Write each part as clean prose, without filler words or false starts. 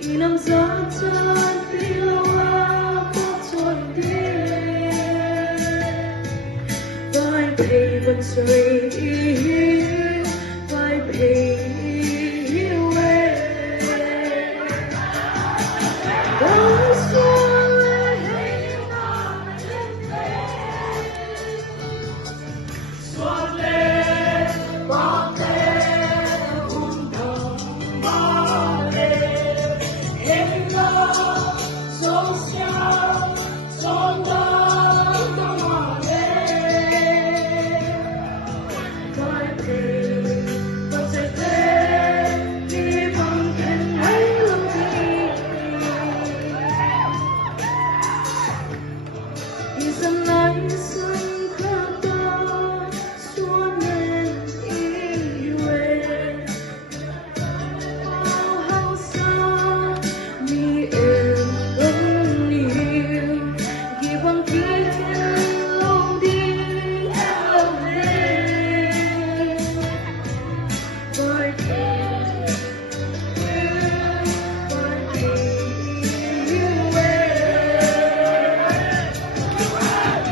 Ilang zaten tilawa con đi vai thầy vẫn rơi vai thầy yêu em đón xuân lên xuân lên bao đêm hùng thầm ba đêm em lo dấu sao son đã có hòa lên vai thầy vẫn sẽ thế đi bằng khen ấy lâu đi dần lại sân khá ta xuân lên yêu em hao xa mi em vẫn yêu ghi bằng ký khen lâu đi em lâu lên vai thầy yêu em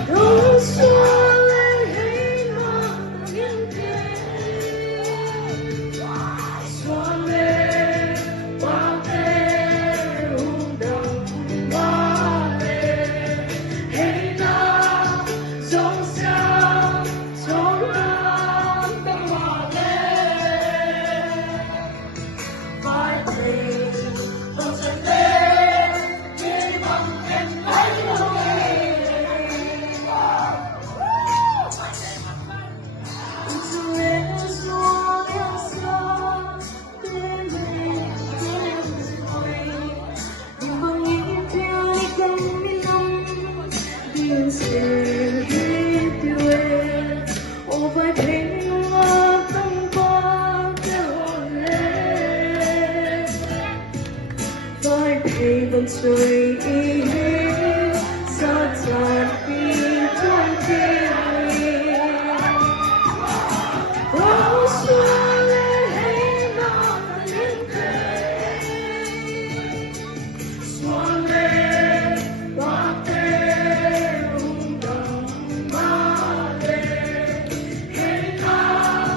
đón xuân lên hãy mang những xuân lên bao đêm hùng đồng ba đêm hãy nào dòng sao gió lan tâm hòa lên vai thầy vẫn sẽ đến đi bằng khen ấy lâu vai thầy hoa tâm qua kêu lên vai thầy vẫn rơi xa dàn vì con tim bao xuân lên hãy mang những xuân lên bao đêm hùng đồng ba đêm hãy nào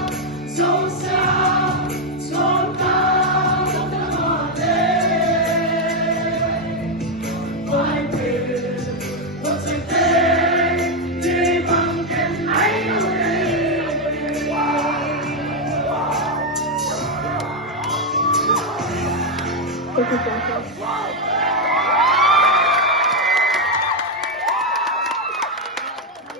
dẫu sao gió ta vẫn hòa lên vai thầy vẫn sẽ đến đi bằng khen ấy lâu đi.